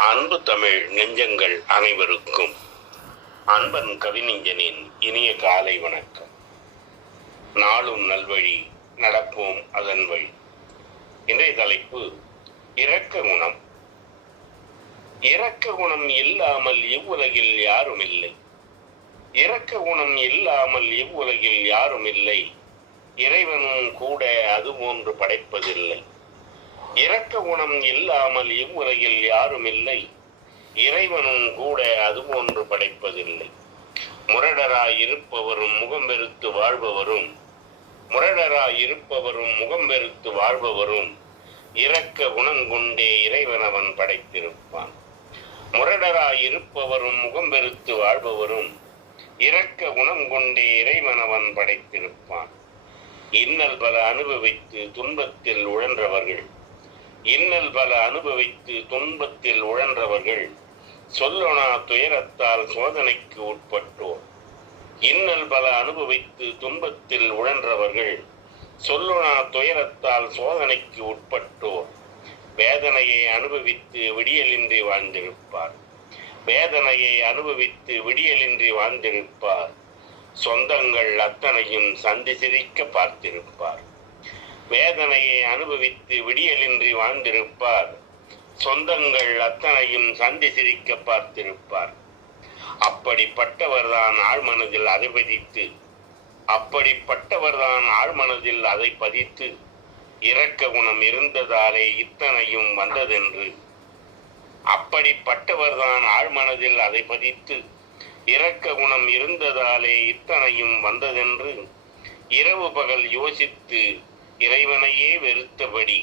அன்பு தமிழ் நெஞ்சங்கள் அனைவருக்கும் அன்பன் கவிநெஞ்சனின் இனிய காலை வணக்கம். நாளும் நல்வழி நடப்போம் அதன் வழி. இன்றைய தலைப்பு இரக்க குணம். இரக்க குணம் இல்லாமல் இவ்வுலகில் யாரும் இல்லை. இரக்க குணம் இல்லாமல் இவ்வுலகில் யாரும் இல்லை. இறைவனும் கூட அது போன்று படைப்பதில்லை. இரக்க குணம் இல்லாமல் இவ்வுலகில் யாரும் இல்லை இறைவனும் கூட அதுபோன்று படைப்பதில்லை. முரடராய் இருப்பவரும் முகம் வெறுத்து வாழ்பவரும் முரடராய் இருப்பவரும் முகம் வெறுத்து வாழ்பவரும் இரக்க குணங்கொண்டே இறைவன் அவன் படைத்திருப்பான். முரடராய் இருப்பவரும் முகம் வெறுத்து வாழ்பவரும் இரக்க குணம் கொண்டே இறைவன் அவன் படைத்திருப்பான். இன்னல் பல அனுபவித்து துன்பத்தில் உழன்றவர்கள் இன்னல் பல அனுபவித்து துன்பத்தில் உழன்றவர்கள் சொல்லொணா துயரத்தால் சோதனைக்கு உட்பட்டோர். இன்னல் பல அனுபவித்து துன்பத்தில் உழன்றவர்கள் சொல்லொணா துயரத்தால் சோதனைக்கு உட்பட்டோர். வேதனையை அனுபவித்து விடியலின்றி வாழ்ந்திருப்பார். வேதனையை அனுபவித்து விடியலின்றி வாழ்ந்திருப்பார். சொந்தங்கள் அத்தனையும் சந்தி சிரிக்க பார்த்திருப்பார். வேதனையை அனுபவித்து விடியலின்றி வாழ்ந்திருப்பார். சொந்தங்கள் அத்தனையும் சந்தி சிரிக்க பார்த்திருப்பார். அப்படிப்பட்டவர்தான் ஆழ்மனதில் அதை பதித்து அப்படிப்பட்டவர்தான் ஆழ்மனதில் அதை பதித்து இரக்க குணம் இருந்ததாலே இத்தனையும் வந்ததென்று. அப்படிப்பட்டவர்தான் ஆழ்மனதில் அதை பதித்து இரக்க குணம் இருந்ததாலே இத்தனையும் வந்ததென்று இரவு பகல் யோசித்து இறைவனையே வெறுத்தபடி.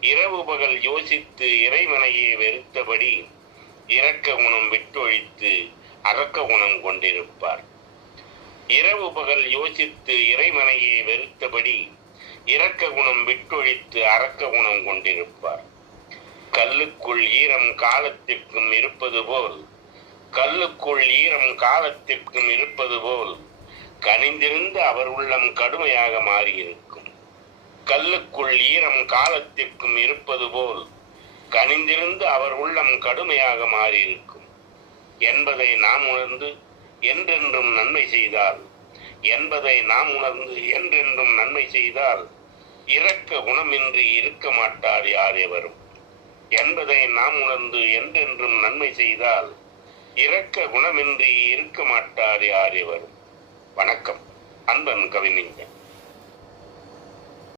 இரவு பகல் யோசித்து இறைவனையே வெறுத்தபடி இரக்க குணம் விட்டொழித்து அரக்க குணம் கொண்டிருப்பார். இரவு பகல் யோசித்து இறைவனையே வெறுத்தபடி இரக்க குணம் விட்டொழித்து அரக்க குணம் கொண்டிருப்பார். கல்லுக்குள் ஈரம் காலத்திற்கும் இருப்பது போல் கல்லுக்குள் ஈரம் காலத்திற்கும் இருப்பது போல் கனிந்திருந்து அவர் உள்ளம் கடுமையாக மாறியிருக்கும். கல்லுக்குள் ஈரம் காலத்திற்கும் இருப்பது போல் கனிந்திருந்து அவர் உள்ளம் கடுமையாக மாறியிருக்கும். என்பதை நாம் உணர்ந்து என்றென்றும் நன்மை செய்தால் என்பதை நாம் உணர்ந்து என்றென்றும் நன்மை செய்தால் இரக்க குணமின்றி இருக்க மாட்டார் யார் எவரும். என்பதை நாம் உணர்ந்து என்றென்றும் நன்மை செய்தால் இரக்க குணமின்றி இருக்க மாட்டார் யார் எவரும். வணக்கம். அன்பன் கவிஞன்